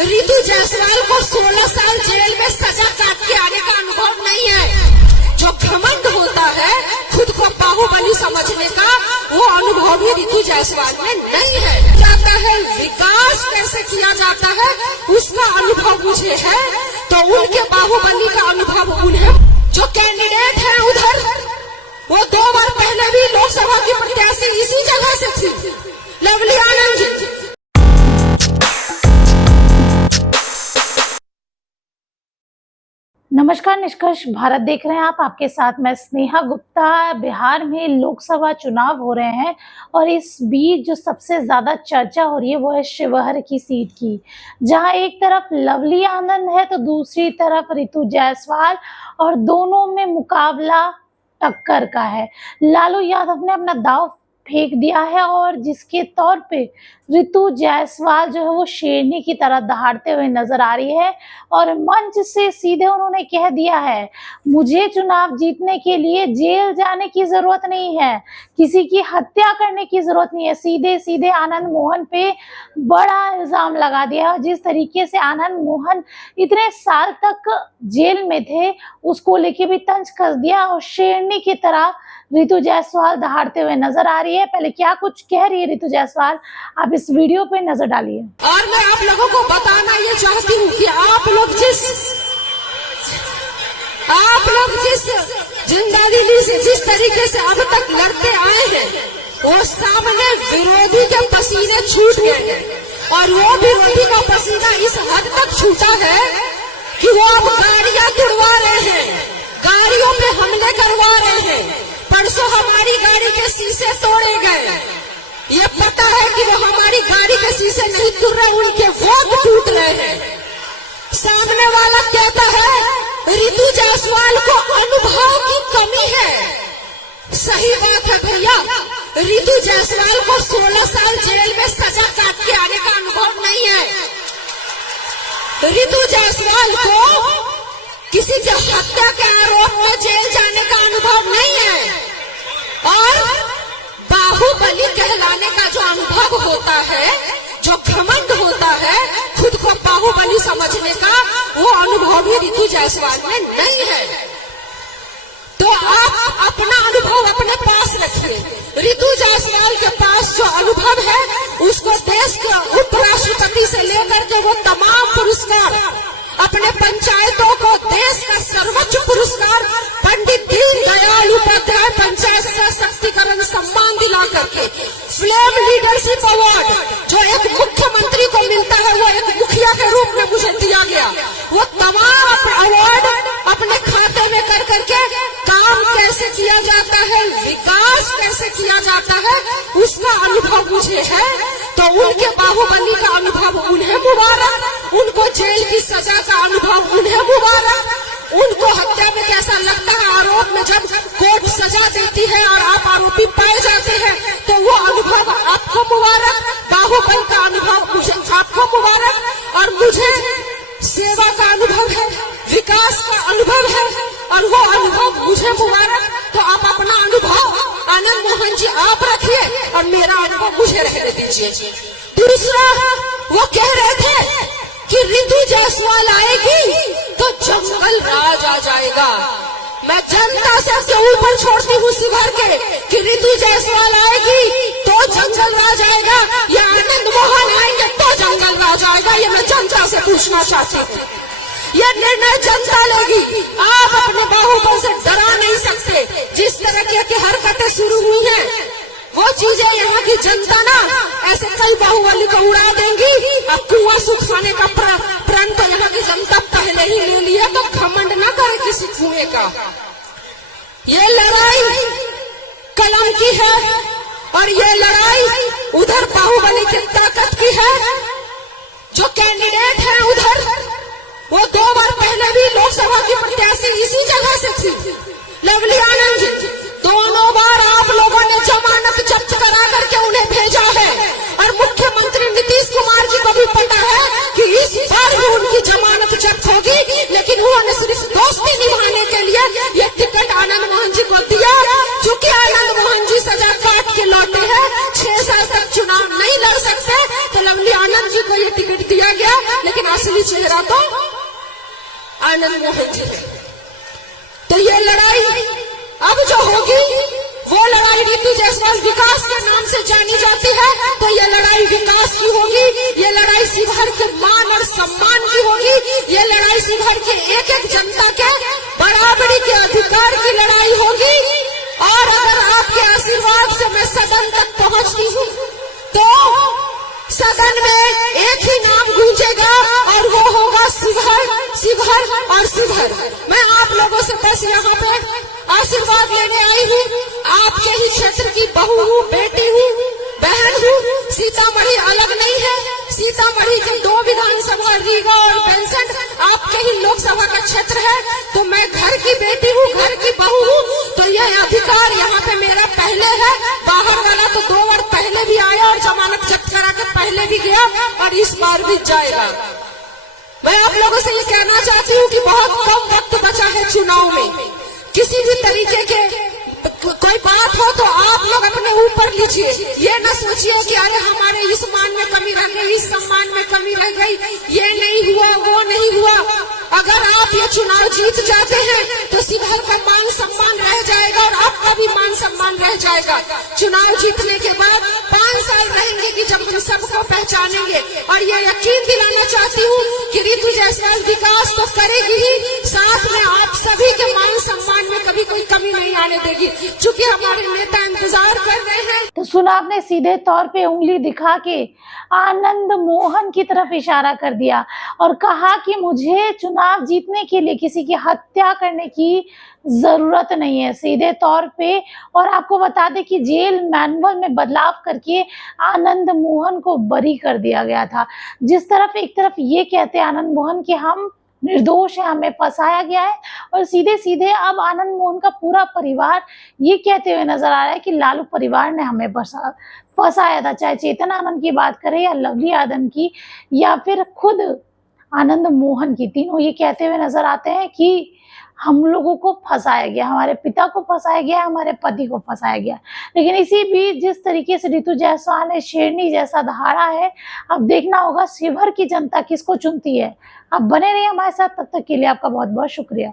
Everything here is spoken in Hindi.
रितु जायसवाल को 16 साल जेल में सजा काट के आने का अनुभव नहीं है। जो घमंड होता है खुद को बाहुबली समझने का, वो अनुभव भी रितु जायसवाल में नहीं है। जाता है विकास कैसे किया जाता है उसका अनुभव मुझे है, तो उनके बाहुबली का अनुभव उन्हें। जो कैंडिडेट है उधर, वो 2 बार पहले भी लोकसभा की प्रत्याशी इसी जगह से थी, लवली आनंद जी। नमस्कार, निष्कर्ष भारत देख रहे हैं आप। आपके साथ मैं स्नेहा गुप्ता। बिहार में लोकसभा चुनाव हो रहे हैं और इस बीच जो सबसे ज्यादा चर्चा हो रही है वो है शिवहर की सीट की, जहां एक तरफ लवली आनंद है तो दूसरी तरफ रितु जायसवाल, और दोनों में मुकाबला टक्कर का है। लालू यादव ने अपना दांव फेंक दिया है और जिसके तौर पे रितु जायसवाल जो है वो शेरनी की तरह दहाड़ते हुए नजर आ रही है और मंच से सीधे उन्होंने कह दिया है, मुझे चुनाव जीतने के लिए जेल जाने की जरूरत नहीं है, किसी की हत्या करने की जरूरत नहीं है। सीधे सीधे आनंद मोहन पे बड़ा इल्जाम लगा दिया। जिस तरीके से आनंद मोहन इतने साल तक जेल में थे उसको लेके भी तंज कस दिया और शेरनी की तरह रितु जायसवाल दहाड़ते हुए नजर आ रही है। पहले क्या कुछ कह रही है रितु जायसवाल, आप इस वीडियो पे नजर डालिए। और मैं आप लोगों को बताना ये चाहती हूँ कि आप लोग जिस जिंदादिली से जिस तरीके से अब तक लड़ते आए हैं, वो सामने विरोधी के पसीने छूट गए हैं। और वो विरोधी का पसीना इस हद तक छूटा है कि वो अब गाड़ियां तुड़वा रहे हैं, गाड़ियों पे हमले करवा रहे हैं। परसों हमारी गाड़ी के शीशे तोड़े गए। ये पता है कि वो हमारी गाड़ी के शीशे नहीं टूट रहे, उनके वोट टूट रहे हैं। सामने वाला कहता है रितु जायसवाल को अनुभव की कमी है। सही बात है भैया, रितु जायसवाल को 16 साल जेल में सजा काट के आने का अनुभव नहीं है। रितु जायसवाल को किसी की हत्या के आरोप में जेल जाने का अनुभव नहीं है। और बाहुबली कहलाने का जो अनुभव होता है, जो घमंड होता है खुद को बाहुबली समझने का, वो अनुभव भी रितु जायसवाल में नहीं है। तो आप अपना अनुभव अपने पास रखिए। रितु जायसवाल के पास जो अनुभव है उसको देश के उपराष्ट्रपति से लेकर के वो तमाम पुरस्कार, अपने पंचायतों को देश का सर्वोच्च पुरस्कार पंडित दीनदयाल उपाध्याय पंचायत सशक्तिकरण सम्मान दिला करके, फ्लेम लीडरशिप अवार्ड जो एक मुख्यमंत्री को मिलता है वो एक मुखिया के रूप में मुझे दिया गया। वो तमाम अवार्ड अपने खाते में कर करके काम कैसे किया जाता है, विकास कैसे किया जाता है उसका अनुभव मुझे है। तो उनके बाहुबली का अनुभव उन्हें मुबारक, उनको जेल की सजा का अनुभव उन्हें मुबारक, उनको हत्या में कैसा लगता है आरोप में जब कोर्ट सजा देती है और आप आरोपी पाए जाते हैं, तो वो अनुभव आपको मुबारक। बाहुबली का अनुभव मुझे आपको मुबारक। और मुझे सेवा का अनुभव है, विकास का अनुभव है और वो अनुभव मुझे मुबारक। तो आप अपना अनुभव आनंद मोहन जी आप रखिए और मेरा अनुभव मुझे रहने दीजिए। दूसरा, वो कह रहे थे कि रितु जायसवाल आएगी तो जंगल राज आ जाएगा। मैं जनता से आपके ऊपर छोड़ती हूँ शिवहर के कि रितु जायसवाल आएगी तो जंगल राज आएगा या आनंद मोहन आएंगे तो जंगल राज आएगा, ये मैं जनता से पूछना चाहती हूँ। ये निर्णय जनता लेगी। आप अपने बाहुबल से डरा नहीं सकते। जिस तरह की हरकतें शुरू हुई हैं वो चीजें यहाँ की जनता ना ऐसे कई बाहुबली को उड़ा देंगी। अब कुआं सुखाने का प्रण तो यहाँ की जनता पहले ही ले लिया, तो घमंड ना करे किसी कुएं का। ये लड़ाई कलम की है और ये लड़ाई उधर बाहुबली की ताकत की है। जो कैंडिडेट है उधर, वो 2 बार पहले भी लोकसभा की प्रत्याशी इसी जगह से थी, लवली आनंद जी। दोनों बार आप लोगों ने जमानत जब्त करा करके उन्हें भेजा है और मुख्यमंत्री नीतीश कुमार जी को भी पता है कि इस बार भी उनकी जमानत जब्त होगी, लेकिन उन्होंने सिर्फ दोस्ती निभाने के लिए ये टिकट आनंद मोहन जी को दिया। चूंकि आनंद मोहन जी सजा काट के लौटे हैं, 6 साल तक चुनाव नहीं लड़ सकते, तो लवली आनंद जी को ये टिकट दिया गया। लेकिन असली चेहरा तो आनंद मोहन जी है। तो ये लड़ाई अब जो होगी वो लड़ाई रितु जायसवाल विकास के नाम से जानी जाती है। तो ये लड़ाई विकास की होगी, ये लड़ाई शिवहर के मान और सम्मान की होगी, ये लड़ाई शिवहर के एक एक जनता के बराबरी के अधिकार की लड़ाई होगी। और अगर आपके आशीर्वाद से मैं सदन तक पहुंचती हूँ तो सदन में एक ही नाम गूंजेगा और वो होगा शिवहर, शिवहर और शिवहर। मैं आप लोगों से बस यहाँ पे आशीर्वाद लेने आई हूँ। आपके ही क्षेत्र की बहू हूँ, बेटी हूँ, बहन हूँ। सीतामढ़ी अलग नहीं है, सीतामढ़ी के 2 विधानसभा रीवा और बेलसंड आपके ही लोकसभा का क्षेत्र है। तो मैं घर की बेटी हूँ, घर की बहू हूँ। तो यह अधिकार यहाँ पे मेरा पहले है। बाहर वाला तो 2 बार पहले भी आया और जमानत जब्त करा के पहले भी गया और इस बार भी जाएगा। मैं आप लोगों से ये कहना चाहती हूँ कि बहुत कम वक्त बचा है चुनाव में। किसी भी तरीके के कोई बात हो तो आप लोग अपने ऊपर लीजिए। ये न सोचिए कि अरे हमारे इस मान में कमी रह गई, इस सम्मान में कमी रह गई, ये नहीं हुआ, वो नहीं हुआ। अगर आप ये चुनाव जीत जाते हैं तो शिवहर का मान सम्मान रह जाएगा और आपका भी मान सम्मान रह जाएगा। चुनाव जीतने के बाद 5 साल रहेंगे कि जब हम सबको पहचानेंगे। और ये यकीन दिलाना चाहती हूँ कि रितु जायसवाल विकास तो करेगी ही, साथ में आप सभी के मान सम्मान में कभी कोई कमी नहीं आने देगी, क्योंकि हमारे नेता इंतजार कर रहे हैं। तो सुना आपने, सीधे तौर पे उंगली दिखा के आनंद मोहन की तरफ इशारा कर दिया और कहा कि मुझे चुनाव जीतने के लिए किसी की हत्या करने की जरूरत नहीं है, सीधे तौर पे। और आपको बता दें कि जेल मैनुअल में बदलाव करके आनंद मोहन को बरी कर दिया गया था। जिस तरफ एक तरफ ये कहते हैं आनंद मोहन कि हम निर्दोष है, हमें फंसाया गया है, और सीधे सीधे अब आनंद मोहन का पूरा परिवार ये कहते हुए नजर आ रहा है कि लालू परिवार ने हमें फंसाया था। चाहे चेतन आनंद की बात करें या लवली आनंद की या फिर खुद आनंद मोहन की, तीनों ये कहते हुए नजर आते हैं कि हम लोगों को फंसाया गया, हमारे पिता को फंसाया गया, हमारे पति को फंसाया गया। लेकिन इसी बीच जिस तरीके से रितु जायसवाल ने शेरनी जैसा दहाड़ा है, अब देखना होगा शिवहर की जनता किसको चुनती है। अब बने रहिए हमारे साथ, तब तक के लिए आपका बहुत बहुत शुक्रिया।